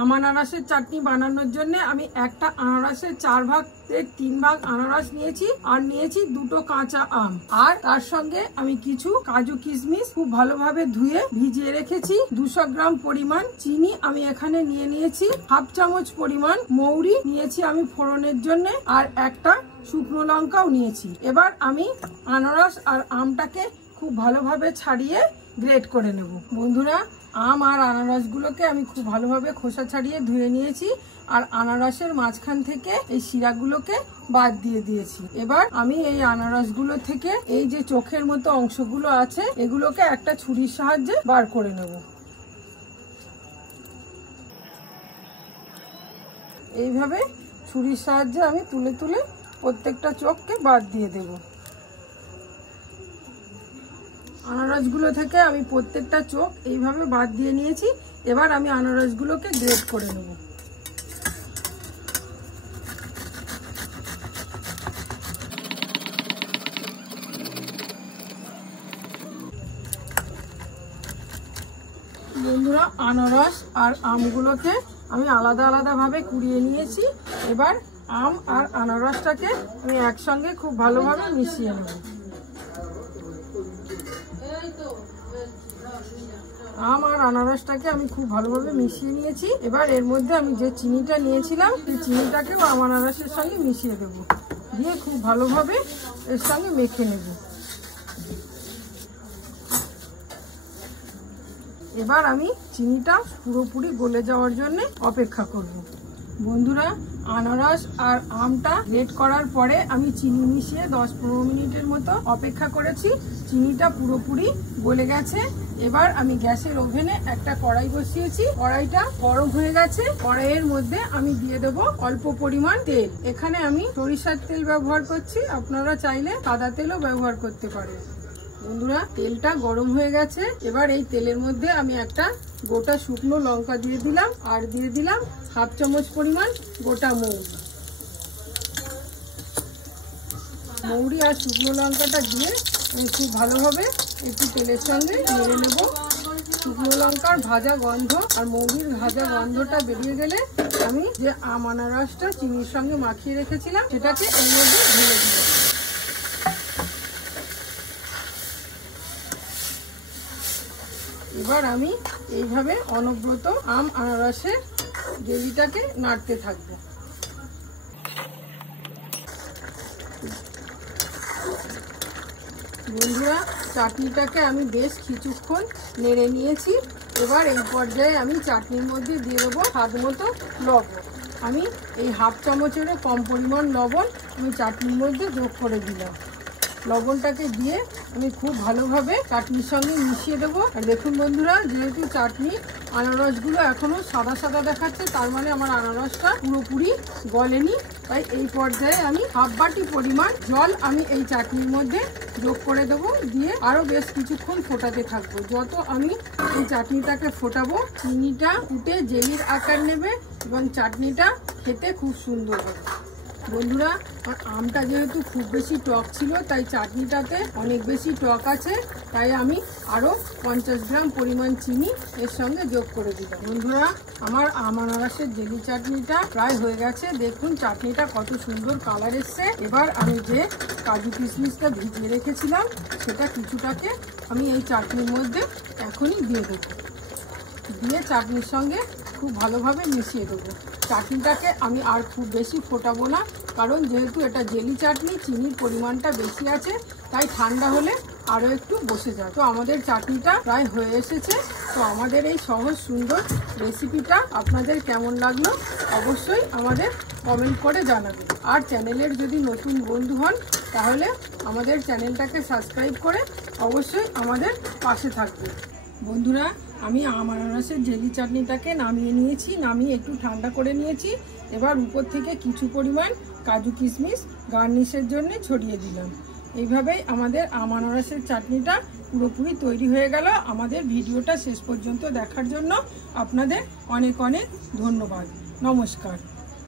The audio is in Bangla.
আম আনারসের চাটনি বানানোর জন্য আমি একটা আনারসের 4 ভাগের 3 ভাগ আনারস নিয়েছি আর নিয়েছি 2টো কাঁচা আম। আর তার সঙ্গে আমি কিছু কাজু কিশমিশ খুব ভালোভাবে ধুয়ে ভিজিয়ে রেখেছি। 200 গ্রাম পরিমাণ চিনি আমি এখানে নিয়ে নিয়েছি। 1/2 চামচ পরিমাণ মৌরি নিয়েছি আমি ফোড়নের জন্য, আর একটা শুকনো লঙ্কাও নিয়েছি। এবার আমি আনারস আর আমটাকে খুব ভালোভাবে ছাড়িয়ে গ্রেট করে নেব। বন্ধুরা, আম আর আনারসগুলোকে আমি খুব ভালোভাবে খোসা ছাড়িয়ে ধুয়ে নিয়েছি আর আনারসের মাঝখান থেকে এই শিরাগুলোকে বাদ দিয়ে দিয়েছি। এবার আমি এই আনারসগুলো থেকে এই যে চোখের মতো অংশগুলো আছে এগুলোকে একটা ছুরির সাহায্যে বার করে নেব। এইভাবে ছুরির সাহায্যে আমি তুলে তুলে প্রত্যেকটা চোখকে বাদ দিয়ে দেব। আনারসগুলো থেকে আমি প্রত্যেকটা চোখ এইভাবে বাদ দিয়ে নিয়েছি। এবার আমি আনারসগুলোকে গ্রেট করে নেব। বন্ধুরা, আনারস আর আমগুলোকে আমি আলাদা আলাদাভাবে কুড়িয়ে নিয়েছি। এবার আম আর আনারসটাকে আমি একসঙ্গে খুব ভালোভাবে মিশিয়ে নেব। আম আর আনারসটাকে আমি খুব ভালোভাবে মিশিয়ে নিয়েছি। এবার এর মধ্যে আমি যে চিনিটা নিয়েছিলাম সেই চিনিটাকেও আম আনারসের সঙ্গে মিশিয়ে দেবো, দিয়ে খুব ভালোভাবে এর সঙ্গে মেখে নেব। এবার আমি চিনিটা পুরোপুরি গলে যাওয়ার জন্য অপেক্ষা করব। বন্ধুরা, আনারস আর আমটা গ্রেট করার পরে আমি চিনি মিশিয়ে 10-15 মিনিটের মতো অপেক্ষা করেছি। চিনিটা পুরোপুরি গলে গেছে। এবার আমি গ্যাসের ওভেনে একটা কড়াই বসিয়েছি। কড়াইটা গরম হয়ে গেছে। কড়াইয়ের মধ্যে আমি দিয়ে দেবো অল্প পরিমাণ তেল। এখানে আমি সরিষার তেল ব্যবহার করছি, আপনারা চাইলে সাদা তেলও ব্যবহার করতে পারেন। বন্ধুরা, তেলটা গরম হয়ে গেছে। এবার এই তেলের মধ্যে আমি একটা গোটা শুকনো লঙ্কা দিয়ে দিলাম আর দিয়ে দিলাম 1/2 চামচ পরিমাণ গোটা মৌরি। মৌরি আর শুকনো লঙ্কাটা দিয়ে আমি খুব ভালোভাবে একটু তেলের সঙ্গে নেড়ে নেব। শুকনো লঙ্কার ভাজা গন্ধ আর মৌরির ভাজা গন্ধটা বেরিয়ে গেলে আমি যে আম আনারসটা চিনির সঙ্গে মাখিয়ে রেখেছিলাম সেটাকে এর মধ্যে ঢেলে দিব। এবার আমি এইভাবে অনবরত আম আনারসের জেলিটাকে নাড়তে থাকবো। বন্ধুরা, চাটনিটাকে আমি বেশ কিছুক্ষণ নেড়ে নিয়েছি। এবার এই পর্যায়ে আমি চাটনির মধ্যে দিয়ে দেবো স্বাদ মতো লবণ। আমি এই 1/2 চামচেরও কম পরিমাণ লবণ আমি চাটনির মধ্যে যোগ করে দিলাম। লবণটাকে দিয়ে আমি খুব ভালোভাবে চাটনির সঙ্গে মিশিয়ে দেবো। আর দেখুন বন্ধুরা, যেহেতু চাটনি আনারসগুলো এখনো সাদা সাদা দেখাচ্ছে, তার মানে আমার আনারসটা পুরোপুরি গলেনি। তাই এই পর্যায়ে আমি 1/2 বাটি পরিমাণ জল আমি এই চাটনির মধ্যে যোগ করে দেবো, দিয়ে আরো বেশ কিছুক্ষণ ফোটাতে থাকবো। যত আমি এই চাটনিটাকে ফোটাবো চিনিটা ফুটে জেলির আকার নেবে এবং চাটনিটা খেতে খুব সুন্দর হবে। বন্ধুরা, আমটা যেহেতু খুব বেশি টক ছিল তাই চাটনিটাতে অনেক বেশি টক আছে, তাই আমি আরও 50 গ্রাম পরিমাণ চিনি এর সঙ্গে যোগ করে দিলাম। বন্ধুরা, আমার আম আনারসের জেলি চাটনিটা প্রায় হয়ে গেছে। দেখুন চাটনিটা কত সুন্দর কালার এসছে। এবার আমি যে কাজু কিশমিশটা ভিজিয়ে রেখেছিলাম সেটা কিছুটাকে আমি এই চাটনির মধ্যে এখনই দিয়ে দেবো, দিয়ে চাটনির সঙ্গে খুব ভালোভাবে মিশিয়ে দেবো। চাটনিটাকে আমি আর খুব বেশি ফোটাবো না, কারণ যেহেতু এটা জেলি চাটনি চিনির পরিমাণটা বেশি আছে, তাই ঠান্ডা হলে আরও একটু বসে যায়। তো আমাদের চাটনিটা প্রায় হয়ে এসেছে। তো আমাদের এই সহজ সুন্দর রেসিপিটা আপনাদের কেমন লাগলো অবশ্যই আমাদের কমেন্ট করে জানাবেন। আর চ্যানেলের যদি নতুন বন্ধু হন তাহলে আমাদের চ্যানেলটাকে সাবস্ক্রাইব করে অবশ্যই আমাদের পাশে থাকবেন। বন্ধুরা, আমি আম আনারসের জেলি চাটনিটাকে নামিয়ে নিয়েছি, নামিয়ে একটু ঠান্ডা করে নিয়েছি। এবার উপর থেকে কিছু পরিমাণ কাজু কিশমিশ গার্নিশের জন্য ছড়িয়ে দিলাম। এইভাবেই আমাদের আম আনারসের চাটনিটা পুরোপুরি তৈরি হয়ে গেল। আমাদের ভিডিওটা শেষ পর্যন্ত দেখার জন্য আপনাদের অনেক অনেক ধন্যবাদ। নমস্কার।